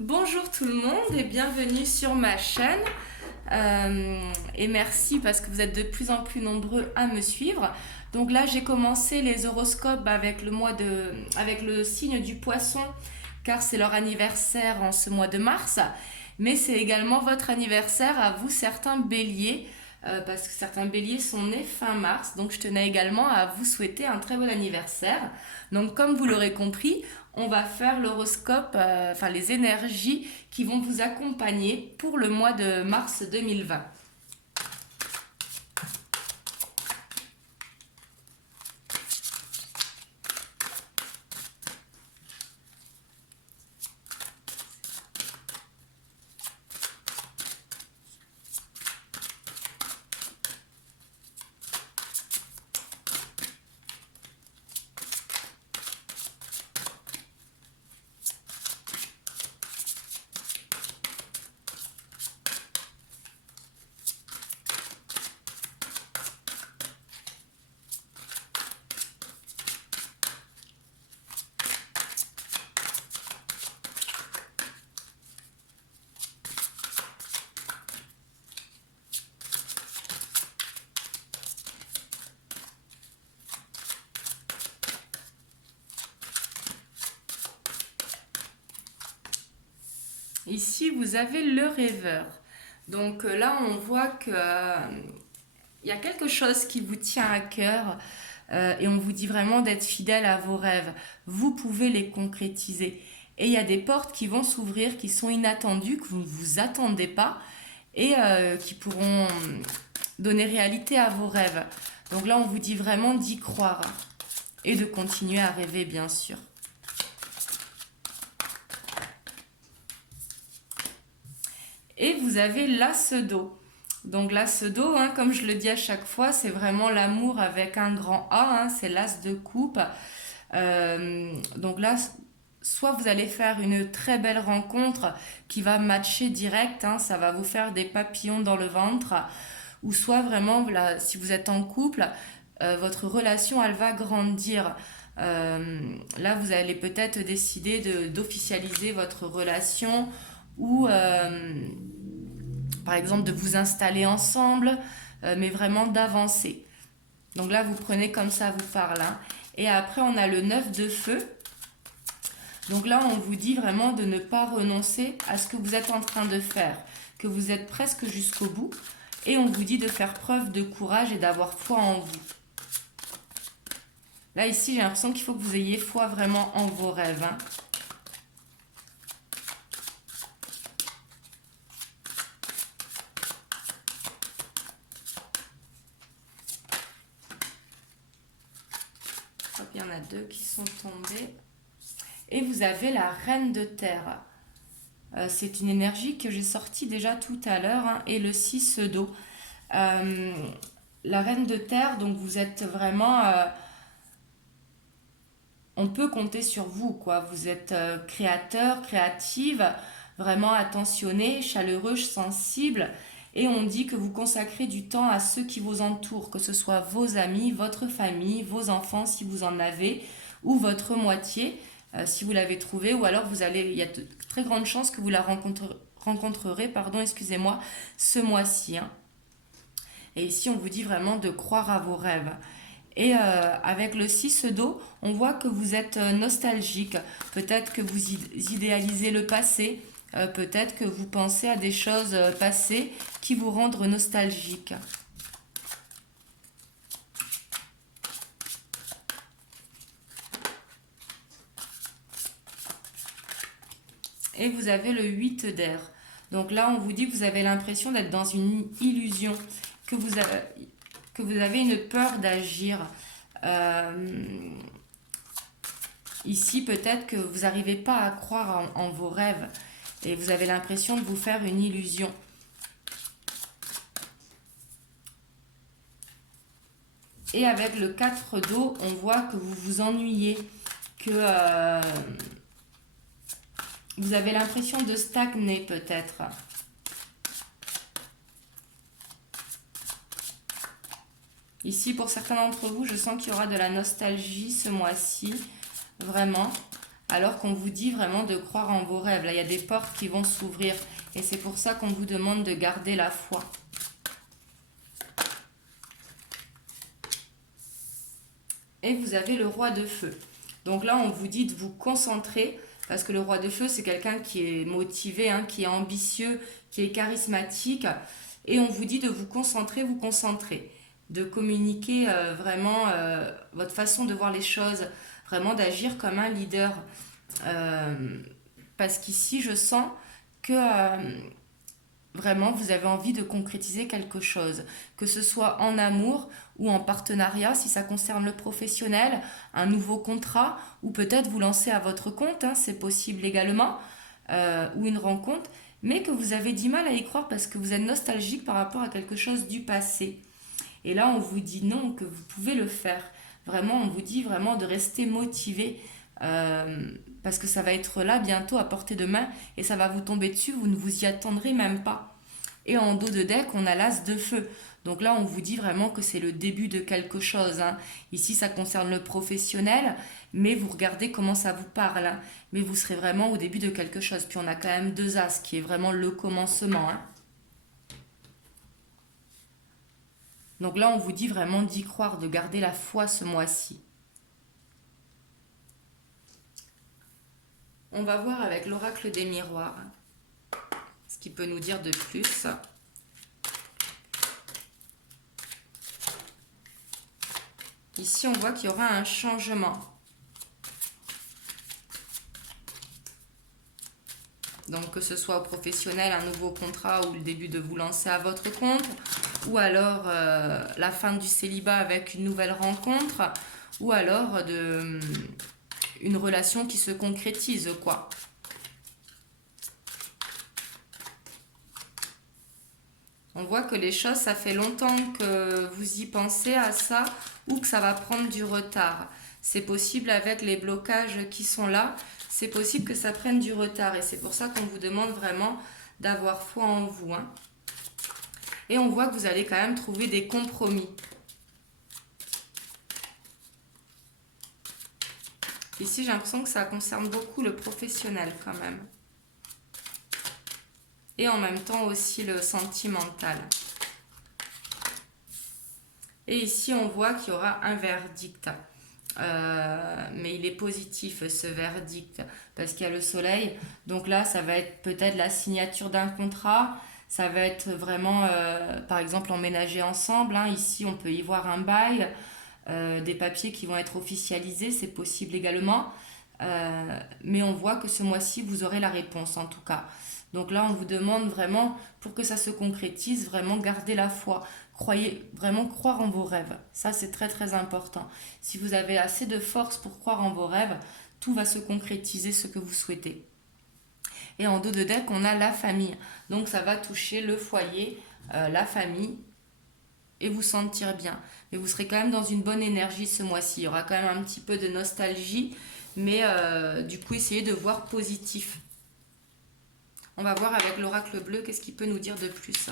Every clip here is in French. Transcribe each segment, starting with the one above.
Bonjour tout le monde et bienvenue sur ma chaîne. Et merci parce que vous êtes de plus en plus nombreux à me suivre. Donc là, j'ai commencé les horoscopes avec le signe du poisson car c'est leur anniversaire en ce mois de mars. Mais c'est également votre anniversaire à vous, certains béliers, parce que certains béliers sont nés fin mars. Donc je tenais également à vous souhaiter un très bon anniversaire. Donc comme vous l'aurez compris, on va faire l'horoscope, enfin les énergies qui vont vous accompagner pour le mois de mars 2020. Ici, vous avez le rêveur. Donc là, on voit que il y a quelque chose qui vous tient à cœur et on vous dit vraiment d'être fidèle à vos rêves. Vous pouvez les concrétiser. Et il y a des portes qui vont s'ouvrir, qui sont inattendues, que vous ne vous attendez pas et qui pourront donner réalité à vos rêves. Donc là, on vous dit vraiment d'y croire et de continuer à rêver, bien sûr. Et vous avez l'as d'eau. Donc l'as d'eau, hein, comme je le dis à chaque fois, c'est vraiment l'amour avec un grand A, hein, c'est l'as de coupe. Donc là, soit vous allez faire une très belle rencontre qui va matcher direct, hein, ça va vous faire des papillons dans le ventre, ou soit vraiment, là, si vous êtes en couple, votre relation, elle va grandir. Là, vous allez peut-être décider d'officialiser votre relation ou par exemple de vous installer ensemble, mais vraiment d'avancer. Donc là, vous prenez comme ça vous parle, hein. Et après, on a le 9 de feu. Donc là, on vous dit vraiment de ne pas renoncer à ce que vous êtes en train de faire, que vous êtes presque jusqu'au bout. Et on vous dit de faire preuve de courage et d'avoir foi en vous. Là, ici, j'ai l'impression qu'il faut que vous ayez foi vraiment en vos rêves, hein. Hop, il y en a deux qui sont tombés. Et vous avez la reine de terre. C'est une énergie que j'ai sortie déjà tout à l'heure, hein, et le 6 d'eau. Euh, la reine de terre, donc vous êtes vraiment... on peut compter sur vous, quoi. Vous êtes créateur, créative, vraiment attentionné, chaleureux, sensible. Et on dit que vous consacrez du temps à ceux qui vous entourent, que ce soit vos amis, votre famille, vos enfants si vous en avez, ou votre moitié si vous l'avez trouvé, ou alors il y a de très grandes chances que vous la rencontrerez, pardon, excusez-moi, ce mois-ci, hein. Et ici, on vous dit vraiment de croire à vos rêves. Et avec le 6 d'eau, on voit que vous êtes nostalgique. Peut-être que vous idéalisez le passé. Peut-être que vous pensez à des choses passées qui vous rendent nostalgique. Et vous avez le 8 d'air. Donc là, on vous dit que vous avez l'impression d'être dans une illusion, que vous avez une peur d'agir. Ici, peut-être que vous n'arrivez pas à croire en vos rêves et vous avez l'impression de vous faire une illusion. Et avec le 4 d'eau, on voit que vous vous ennuyez, que vous avez l'impression de stagner peut-être. Ici, pour certains d'entre vous, je sens qu'il y aura de la nostalgie ce mois-ci, vraiment. alors qu'on vous dit vraiment de croire en vos rêves. Là, il y a des portes qui vont s'ouvrir et c'est pour ça qu'on vous demande de garder la foi. Et vous avez le roi de feu. Donc là, on vous dit de vous concentrer parce que le roi de feu, c'est quelqu'un qui est motivé, hein, qui est ambitieux, qui est charismatique. Et on vous dit de vous concentrer, de communiquer vraiment votre façon de voir les choses, vraiment d'agir comme un leader. Parce qu'ici, je sens que vraiment, vous avez envie de concrétiser quelque chose, que ce soit en amour ou en partenariat, si ça concerne le professionnel, un nouveau contrat, ou peut-être vous lancer à votre compte, hein, c'est possible également, ou une rencontre, mais que vous avez du mal à y croire parce que vous êtes nostalgique par rapport à quelque chose du passé. Et là, on vous dit non, que vous pouvez le faire. Vraiment, on vous dit vraiment de rester motivé parce que ça va être là bientôt à portée de main et ça va vous tomber dessus, vous ne vous y attendrez même pas. Et en dos de deck, on a l'as de feu. Donc là, on vous dit vraiment que c'est le début de quelque chose, hein. Ici, ça concerne le professionnel, mais vous regardez comment ça vous parle, hein. Mais vous serez vraiment au début de quelque chose. Puis on a quand même 2 as, qui est vraiment le commencement, hein. Donc là, on vous dit vraiment d'y croire, de garder la foi ce mois-ci. On va voir avec l'oracle des miroirs ce qu'il peut nous dire de plus. Ici, on voit qu'il y aura un changement. Donc, que ce soit au professionnel, un nouveau contrat ou le début de vous lancer à votre compte, ou alors la fin du célibat avec une nouvelle rencontre, ou alors une relation qui se concrétise, quoi. On voit que les choses, ça fait longtemps que vous y pensez à ça ou que ça va prendre du retard. C'est possible avec les blocages qui sont là, c'est possible que ça prenne du retard et c'est pour ça qu'on vous demande vraiment d'avoir foi en vous, hein. Et on voit que vous allez quand même trouver des compromis. Ici, j'ai l'impression que ça concerne beaucoup le professionnel quand même. Et en même temps aussi le sentimental. Et ici, on voit qu'il y aura un verdict. Mais il est positif ce verdict parce qu'il y a le soleil. Donc là, ça va être peut-être la signature d'un contrat. Ça va être vraiment, par exemple, emménager ensemble, hein. Ici, on peut y voir un bail, des papiers qui vont être officialisés, c'est possible également. Mais on voit que ce mois-ci, vous aurez la réponse en tout cas. Donc là, on vous demande vraiment, pour que ça se concrétise, vraiment garder la foi. Croyez, vraiment croire en vos rêves. Ça, c'est très très important. Si vous avez assez de force pour croire en vos rêves, tout va se concrétiser ce que vous souhaitez. Et en dos de deck, on a la famille. Donc ça va toucher le foyer, la famille, et vous sentir bien. Mais vous serez quand même dans une bonne énergie ce mois-ci. Il y aura quand même un petit peu de nostalgie, mais du coup, essayez de voir positif. On va voir avec l'oracle bleu, qu'est-ce qu'il peut nous dire de plus.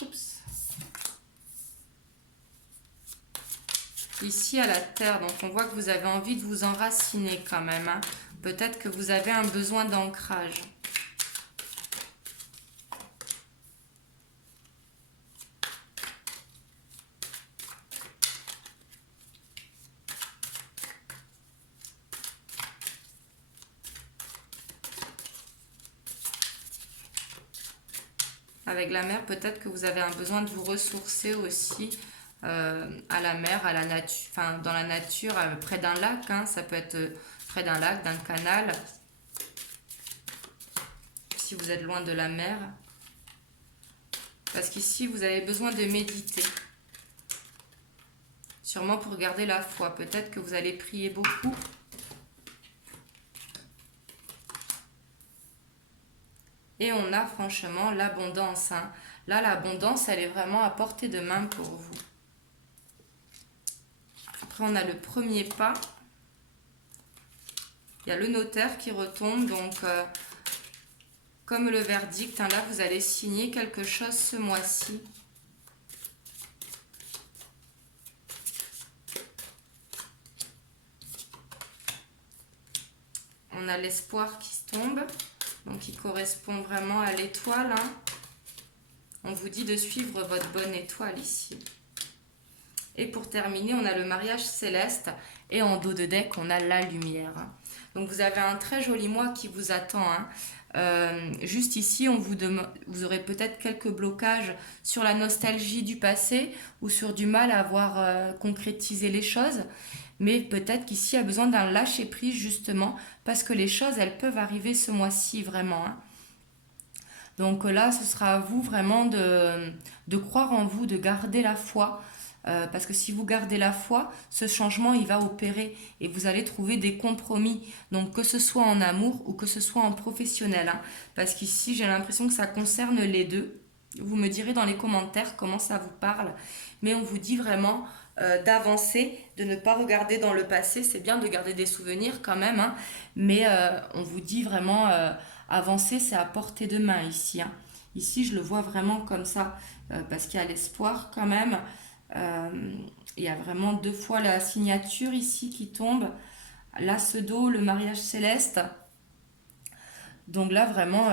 Oups. Ici à la terre, donc on voit que vous avez envie de vous enraciner quand même, hein. Peut-être que vous avez un besoin d'ancrage. Avec la mer, peut-être que vous avez un besoin de vous ressourcer aussi à la mer, à la nature, enfin dans la nature, près d'un lac, hein. Ça peut être près d'un lac, d'un canal, si vous êtes loin de la mer. Parce qu'ici, vous avez besoin de méditer. Sûrement pour garder la foi. Peut-être que vous allez prier beaucoup. Et on a franchement l'abondance, hein. Là, l'abondance, elle est vraiment à portée de main pour vous. Après, on a le premier pas. Il y a le notaire qui retombe. Donc, comme le verdict, hein, là, vous allez signer quelque chose ce mois-ci. on a l'espoir qui se tombe, donc qui correspond vraiment à l'étoile. Hein. On vous dit de suivre votre bonne étoile ici. Et pour terminer, on a le mariage céleste et en dos de deck, on a la lumière. Hein. Donc vous avez un très joli mois qui vous attend. Hein. Juste ici, vous aurez peut-être quelques blocages sur la nostalgie du passé ou sur du mal à avoir concrétisé les choses. Mais peut-être qu'ici, il y a besoin d'un lâcher-prise justement parce que les choses, elles peuvent arriver ce mois-ci vraiment. Hein. Donc là, ce sera à vous vraiment de croire en vous, de garder la foi. Parce que si vous gardez la foi, ce changement, il va opérer et vous allez trouver des compromis. Donc que ce soit en amour ou que ce soit en professionnel. Hein. Parce qu'ici, j'ai l'impression que ça concerne les deux. Vous me direz dans les commentaires comment ça vous parle. Mais on vous dit vraiment d'avancer, de ne pas regarder dans le passé. C'est bien de garder des souvenirs quand même. Hein. Mais on vous dit vraiment avancer, c'est à portée de main ici. Hein. Ici, je le vois vraiment comme ça. Parce qu'il y a l'espoir quand même. Il y a vraiment 2 fois la signature ici qui tombe. L'as d'eau, le mariage céleste. Donc là, vraiment,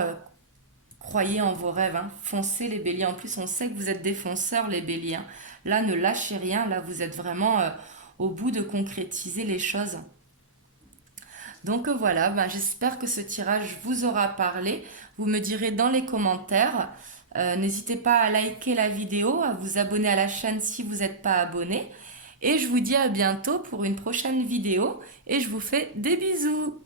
croyez en vos rêves. Hein. Foncez les béliers. En plus, on sait que vous êtes des fonceurs, les béliers. Hein. Là, ne lâchez rien. Là, vous êtes vraiment au bout de concrétiser les choses. Donc voilà, j'espère que ce tirage vous aura parlé. Vous me direz dans les commentaires. N'hésitez pas à liker la vidéo, à vous abonner à la chaîne si vous n'êtes pas abonné. Et je vous dis à bientôt pour une prochaine vidéo. Et je vous fais des bisous.